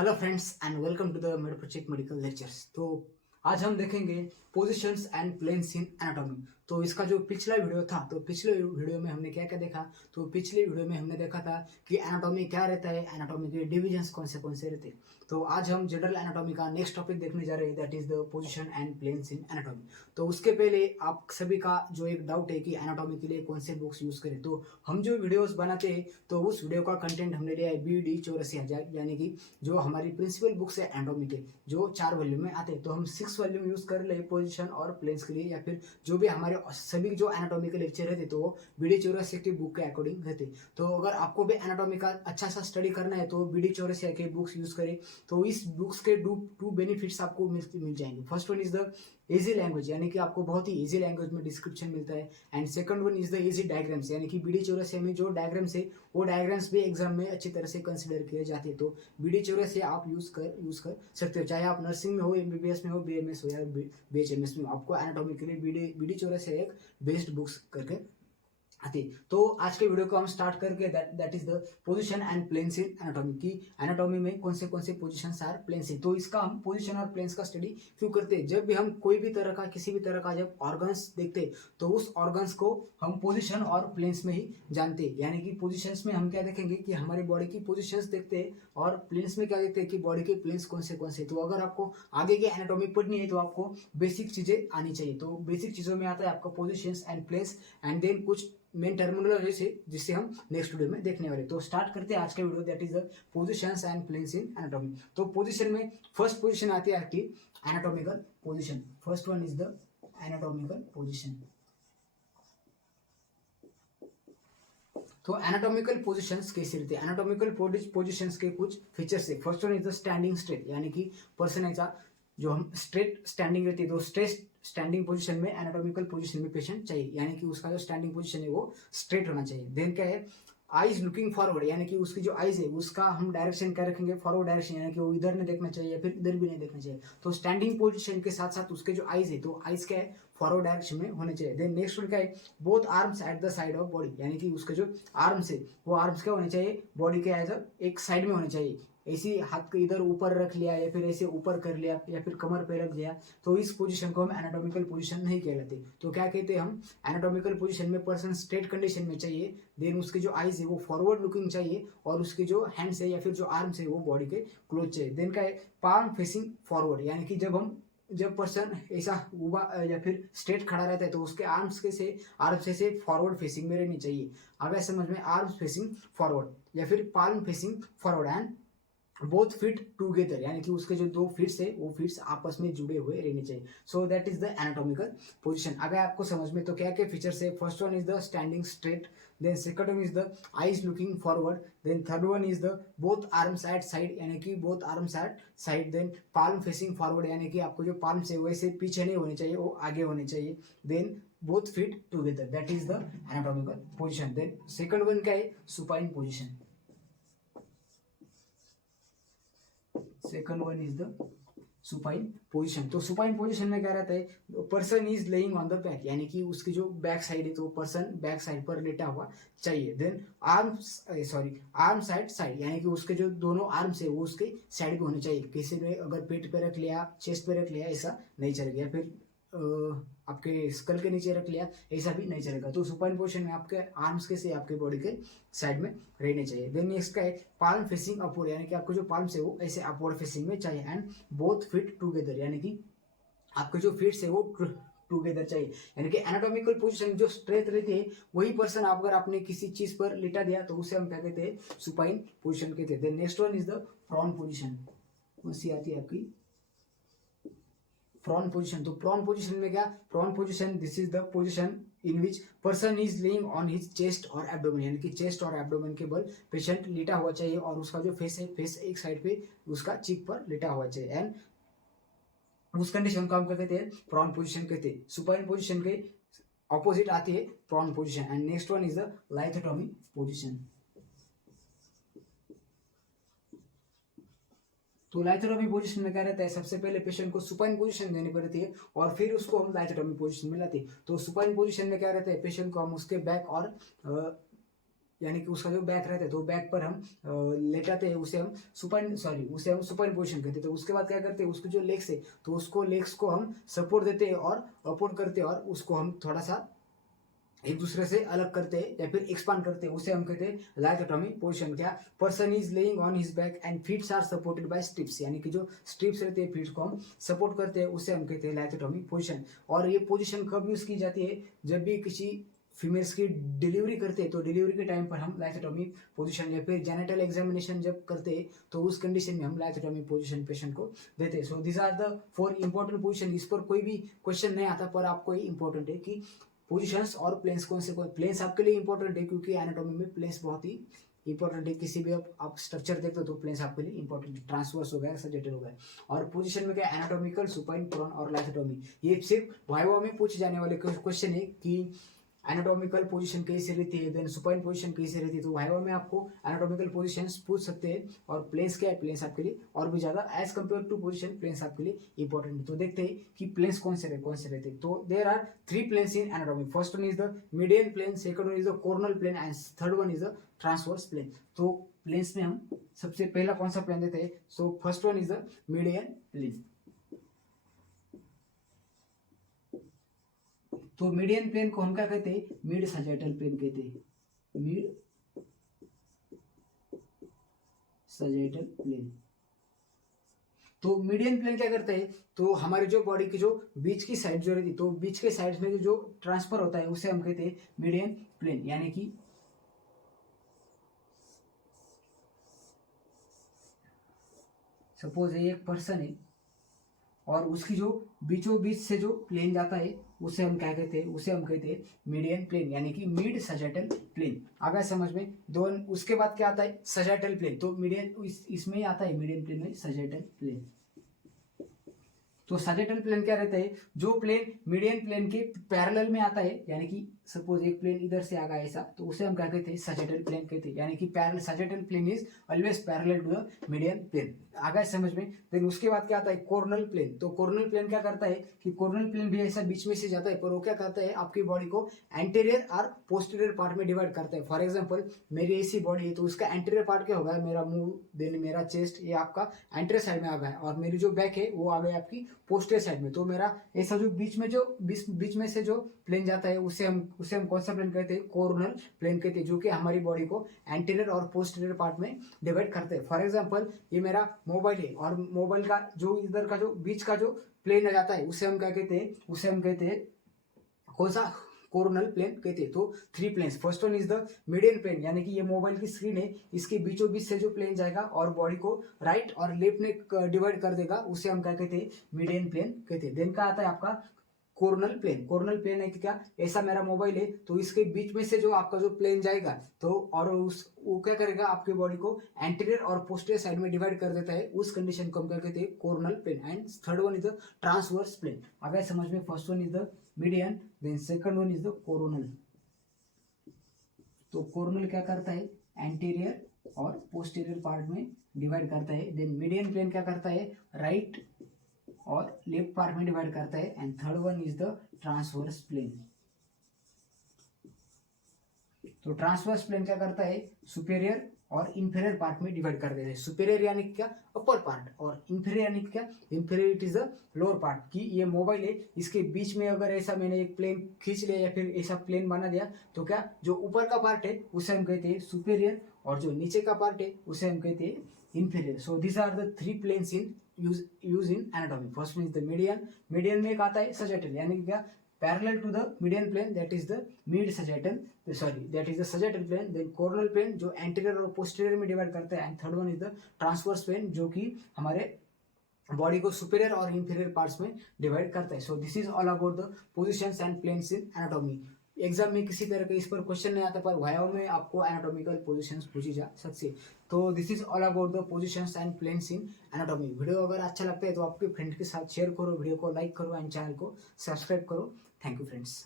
Hello friends and welcome to the MedProCheck medical lectures. तो आज हम देखेंगे positions and planes in anatomy. तो इसका जो पिछला वीडियो था, तो पिछले वीडियो में हमने क्या क्या देखा। तो पिछले वीडियो में हमने देखा था कि एनाटॉमी क्या रहता है, एनाटॉमी के डिविजन्स कौन से रहते हैं। तो आज हम जनरल एनाटॉमी का नेक्स्ट टॉपिक देखने जा रहे हैं, that is the position and planes in anatomy. तो उसके पहले आप सभी का जो एक डाउट है कि एनाटॉमी के लिए कौन से बुक्स यूज करें, तो हम जो वीडियोस बनाते हैं तो उस वीडियो का कंटेंट हमने लिया है BD 84,000, यानी कि जो हमारी प्रिंसिपल बुक्स है एनाटॉमी के, जो 4 वॉल्यूम में आते हैं। तो हम 6 वॉल्यूम यूज कर ले पोजीशन और प्लेन्स के लिए, या फिर जो भी हमारे सभी जो एनाटॉमी के लेक्चर रहते तो वो BD 84 की बुक के अकॉर्डिंग रहते। तो अगर आपको भी एनाटॉमी का अच्छा सा स्टडी करना है तो BD 84 के बुक्स यूज करें। तो इस बुक्स के टू बेनिफिट्स आपको मिल जाएंगे। First one is the easy language, यानी कि आपको बहुत ही इजी लैंग्वेज में डिस्क्रिप्शन मिलता है। And second one is the easy diagrams, यानी कि BD 84 में जो डायग्राम्स है वो डायग्राम्स भी एग्जाम में अच्छी तरह से कंसिडर किए जाते हैं। तो BD 84 आप यूज कर सकते हो, चाहे आप नर्सिंग में हो, MBBS में हो, BMS हो या BHMS में हो। आपको एनाटॉमी के लिए BD 84 एक बेस्ट बुक्स करके आती। तो आज के वीडियो को हम स्टार्ट करके that is the position and planes in anatomy की एनाटॉमी में कौन से पोजीशंस आर प्लेन्स है। तो इसका हम पोजीशन और प्लेन्स का स्टडी क्यों करते हैं। जब भी हम कोई भी तरह का किसी भी तरह का जब ऑर्गन्स देखते हैं तो उस ऑर्गन्स को हम पोजीशन और प्लेन्स में ही जानते हैं। यानी कि पोजीशंस में हम क्या देखेंगे कि हमारी बॉडी की पोजीशंस देखते हैं, और प्लेन्स में क्या देखते हैं कि बॉडी के प्लेन्स कौन से। तो अगर आपको आगे की एनाटॉमी पढ़नी है तो आपको बेसिक चीजें आनी चाहिए। तो बेसिक चीजों में आता है आपका positions and planes, and then कुछ मेन टर्मिनोलॉजी से जिससे हम नेक्स्ट वीडियो में देखने वाले। तो स्टार्ट करते हैं आज के video, that is the positions and planes in anatomy. तो पोजीशन में फर्स्ट पोजीशन आती है आपकी anatomical position. First one is the anatomical position. तो एनाटॉमिकल पोजीशंस कैसे रहते हैं, एनाटॉमिकल पोजीशंस के कुछ फीचर्स है। First one is the standing straight, यानी कि पर्सन ऐसा जो हम स्ट्रेट स्टैंडिंग रहती है, तो स्ट्रेट स्टैंडिंग पोजीशन में एनाटॉमिकल पोजीशन में पेशेंट चाहिए, यानी कि उसका जो स्टैंडिंग पोजीशन है वो स्ट्रेट होना चाहिए। देन क्या है, आईज लुकिंग फॉरवर्ड, यानी कि उसकी जो आईज है उसका हम डायरेक्शन क्या रखेंगे, फॉरवर्ड डायरेक्शन, यानी कि वो इधर नहीं देखना चाहिए या फिर इधर भी नहीं देखना चाहिए। तो स्टैंडिंग पोजीशन के साथ साथ उसके जो आईज है, तो आईज क्या है, फॉरवर्ड डायरेक्शन में होने चाहिए। देन नेक्स्ट वन क्या है, both arms at the side of body, यानी कि उसके जो आर्म्स है वो आर्म्स क्या होने चाहिए, बॉडी के एज एक साइड में होने चाहिए। ऐसी हाथ को इधर ऊपर रख लिया या फिर ऐसे ऊपर कर लिया या फिर कमर पे रख दिया, तो इस पोजीशन को हम एनाटॉमिकल पोजीशन नहीं कहलाते। तो क्या कहते हैं हम, एनाटॉमिकल पोजीशन में पर्सन स्ट्रेट कंडीशन में चाहिए। देन उसकी जो आईज है वो फॉरवर्ड लुकिंग चाहिए, और उसके जो हैंड्स है या फिर जो आर्म्स है वो बॉडी के क्लोज चाहिए। देन क्या है, पाम फेसिंग फॉरवर्ड, यानी कि जब पर्सन ऐसा उबा या फिर स्ट्रेट खड़ा रहता है तो उसके आर्म्स से फॉरवर्ड फेसिंग में रहनी चाहिए। अब ऐसे समझ में, आर्म्स फेसिंग फॉरवर्ड या फिर palm facing forward, and both fit together, यानी कि उसके जो दो फिट्स है वो फिट्स आपस में जुड़े हुए रहने चाहिए। So that is the anatomical position. अगर आपको समझ में, तो क्या क्या फीचर्स है। First one is the standing straight, then second one is the eyes looking forward, then third one is the both arms at side, यानी कि both arms at side, then palm facing forward, यानी कि आपको जो palms है वैसे पीछे नहीं होने चाहिए, वो आगे होने चाहिए। Then both feet together, that is the anatomical position. Then second one क्या है, supine position. Second one is the supine position. तो सुपाइन पोजीशन में क्या रहता है, person is laying on the back, यानी कि उसकी जो बैक साइड है तो पर्सन बैक साइड पर लेटा हुआ चाहिए। देन आर्म्स एट साइड, यानी कि उसके जो दोनों आर्म्स है वो उसके साइड पे होने चाहिए। किसी ने अगर पेट पे रख लिया, चेस्ट पे रख लिया, ऐसा नहीं चलेगा, या फिर आपके स्कल के नीचे रख लिया, ऐसा भी नहीं चलेगा। तो सुपाइन पोजीशन में आपके आर्म्स कैसे आपके बॉडी के साइड में रहने चाहिए। देन नेक्स्ट का है पाल्म फेसिंग अपवर्ड, यानी कि आपको जो पाल्म्स है वो ऐसे अपवर्ड फेसिंग में चाहिए। एंड बोथ फिट टुगेदर, यानी कि आपके जो फिट्स है वो टुगेदर चाहिए। यानी कि एनाटॉमिकल पोजीशन जो स्ट्रेट रहती है वही पर्सन अगर आपने किसी चीज पर लिटा दिया तो उसे हम क्या कहते हैं, सुपाइन पोजीशन कहते हैं। Then next one is the prone position. कौन सी आती है आपकी, प्रॉन पोजीशन। तो प्रॉन पोजीशन में क्या, prone position this is the position in which person is laying on his chest और एब्डोमेन, यानी कि चेस्ट और एब्डोमेन के बल पेशेंट लेटा हुआ चाहिए, और उसका जो फेस है, फेस एक साइड पे उसका चीक पर लेटा हुआ चाहिए। एंड उस कंडीशन को हम क्या कहते हैं, प्रॉन पोजीशन कहते हैं। सुपाइन पोजीशन के ऑपोजिट आती है prone position. And next one is the lithotomy position. तो लाइथोटॉमी पोजीशन में क्या रहता है, सबसे पहले पेशेंट को सुपाइन पोजीशन देनी पड़ती है और फिर उसको हम लाइथोटॉमी पोजीशन में लाते हैं। तो सुपाइन पोजीशन में क्या रहता है, पेशेंट को हम उसके बैक और यानी कि उसका जो बैक रहता है तो बैक पर हम लेटाते हैं, उसे हम सुपाइन पोजीशन कहते हैं। तो उसके बाद क्या करते हैं, उसके जो लेग्स है तो उसको लेग्स को हम सपोर्ट देते हैं और अपोर्ट करते हैं और उसको हम थोड़ा सा एक दूसरे से अलग करते हैं या फिर एक्सपांड करते हैं, उसे हम कहते हैं लाइथोटॉमी पोजीशन। क्या, person is laying on his back and feets are supported by strips, यानी कि जो स्ट्रिप्स रहते हैं फीट्स को हम सपोर्ट करते हैं, उसे हम कहते हैं लाइथोटॉमी पोजीशन। और ये पोजीशन कब यूज की जाती है, जब भी किसी फीमेल्स की डिलीवरी करते हैं तो डिलीवरी के टाइम पर हम लाइथोटॉमी पोजीशन, या फिर जेनेटल एग्जामिनेशन जब करते हैं तो उस कंडीशन में हम लाइथोटॉमी पोजीशन पेशेंट को देते हैं। So this are the 4 important position. इस पर कोई भी क्वेश्चन नहीं आता, पर आपको ये इंपॉर्टेंट है कि पोजीशंस और प्लेन्स कौन से, प्लेन्स आपके लिए इंपॉर्टेंट है क्योंकि एनाटॉमी में प्लेन्स बहुत ही इंपॉर्टेंट है। किसी भी आप स्ट्रक्चर देखते हो तो प्लेन्स आपके लिए इंपॉर्टेंट है, ट्रांसवर्स हो गया, सजेटेड हो गया। और पोजीशन में क्या, एनाटॉमिकल, सुपाइन, प्रोन और लाइथोटॉमी, ये सिर्फ वाइवा में पूछे जाने वाले क्वेश्चन है कि एनाटॉमिकल पोजीशन कैसी रहती है, देन सुपाइन पोजीशन कैसी रहती है। तो वाइवा में आपको एनाटॉमिकल पोजीशंस पूछ सकते हैं, और प्लेन्स क्या है, प्लेन्स आपके लिए और भी ज्यादा as compare to position planes आपके लिए इंपॉर्टेंट है। तो देखते हैं कि प्लेन्स कौन से रहते हैं। तो there are 3 planes in anatomy. First one is the median plane, second one is the coronal plane and third one is the transverse plane. तो प्लेन्स में हम सबसे पहला कौन सा प्लेन देते हैं, so first one is the median plane. तो मीडियन प्लेन को हम क्या कहते हैं, मिड सजेटल प्लेन कहते हैं, मिड सजेटल प्लेन। तो मीडियन प्लेन क्या करता है, तो हमारे जो बॉडी की जो बीच की साइड जो रहती है, तो बीच के साइड में जो ट्रांसफर होता है उसे हम कहते हैं मीडियन प्लेन। यानी कि सपोज एक पर्सन है और उसकी जो बीचों बीच से जो प्लेन जाता है उसे हम क्या कहते हैं, उसे हम कहते हैं मीडियन प्लेन, यानी कि मिड सजेटल प्लेन। आ गया समझ में। दोन उसके बाद क्या आता है, सजेटल प्लेन। तो मीडियन इसमें ही आता है, मीडियन प्लेन में सजेटल प्लेन। तो सजेटल प्लेन क्या रहता है, जो प्लेन मीडियन प्लेन के पैरेलल में आता है, यानी कि सपोज एक प्लेन इधर से आ गया ऐसा, तो उसे हम क्या कहते हैं, सजेटल प्लेन कहते हैं। यानी कि parallel, sagittal plane is always parallel to the median plane. आ गया समझ में। देन उसके बाद क्या आता है, कोर्नल प्लेन। तो कोर्नल प्लेन क्या करता है कि कोर्नल प्लेन भी ऐसा बीच में से जाता है, पर वो क्या करता है, आपकी बॉडी को एंटीरियर और पोस्टीरियर पार्ट में डिवाइड करता है। फॉर एग्जाम्पल मेरी ऐसी बॉडी है तो उसका एंटीरियर पार्ट क्या होगा, मेरा मुंह, देन मेरा चेस्ट, ये आपका एंटीरियर साइड में आ गया, और मेरी जो बैक है वो आ गई आपकी पोस्टीरियर साइड में। तो मेरा ऐसा जो बीच में से जो प्लेन जाता है उसे हम कौन सा प्लेन कहते हैं, कोर्नल प्लेन कहते हैं, जो कि हमारी बॉडी को एंटीरियर और पोस्टीरियर पार्ट में डिवाइड करते हैं। फॉर एग्जांपल ये मेरा मोबाइल है और मोबाइल का जो इधर का जो बीच का जो प्लेन आ जाता है उसे हम क्या कहते हैं, उसे हम कहते हैं कौन सा, कोर्नल प्लेन कहते हैं। तो 3 planes, first one is the median plane, यानी कि ये मोबाइल की स्क्रीन है, इसके बीचों बीच से जो प्लेन जाएगा और बॉडी को राइट और लेफ्ट में डिवाइड कर देगा, उसे हम क्या कहते हैं, मीडियन प्लेन कहते हैं। देन का आता है आपका कोर्नल प्लेन। कोर्नल प्लेन है कि क्या, ऐसा मेरा मोबाइल है तो इसके बीच में से जो आपका जो प्लेन जाएगा तो और वो क्या करेगा, आपकी बॉडी को एंटीरियर और पोस्टीरियर साइड में डिवाइड कर देता है, उस कंडीशन को हम क्या कहते हैं, coronal plane. And third one is the transverse plane. अगर समझ में, first one is the median, then second one is the coronal. तो कोरोनल क्या करता है, एंटीरियर और पोस्टीरियर पार्ट में डिवाइड करता है। देन मीडियन प्लेन क्या करता है, राइट और लेफ्ट पार्ट में डिवाइड करता है। And third one is the transverse plane. तो ट्रांसवर्स प्लेन क्या करता है, सुपेरियर और इंफीरियर पार्ट में डिवाइड कर देता है। सुपेरियर यानी क्या, अपर पार्ट, और इंफीरियर यानी क्या, inferior it is the lower part. कि ये मोबाइल है, इसके बीच में अगर ऐसा मैंने एक प्लेन खींच लिया या फिर ऐसा प्लेन बना दिया तो क्या, जो ऊपर का पार्ट है उसे हम कहते हैं सुपेरियर, और जो नीचे का पार्ट है उसे हम कहते हैं inferior. So this are the 3 planes in use in anatomy. First one is the median. Median में एक आता है सजेटल, यानी कि क्या, parallel to the median plane, that is the mid sagittal, that is the sagittal plane. Then coronal plane जो anterior और posterior में डिवाइड करता है। And third one is the transverse plane, जो कि हमारे बॉडी को सुपेरियर और इंफीरियर पार्ट्स में डिवाइड करता है। So this is all about the positions and planes in anatomy. Exam में किसी तरह का इस पर क्वेश्चन नहीं आता, पर वाया में आपको एनाटॉमिकल पोजीशंस पूछी जा सकती है। तो this is all about the positions and planes in anatomy. Video अगर अच्छा लगता है तो आपके फ्रेंड के साथ शेयर करो, वीडियो को लाइक करो एंड चैनल को सब्सक्राइब करो। Thank you friends.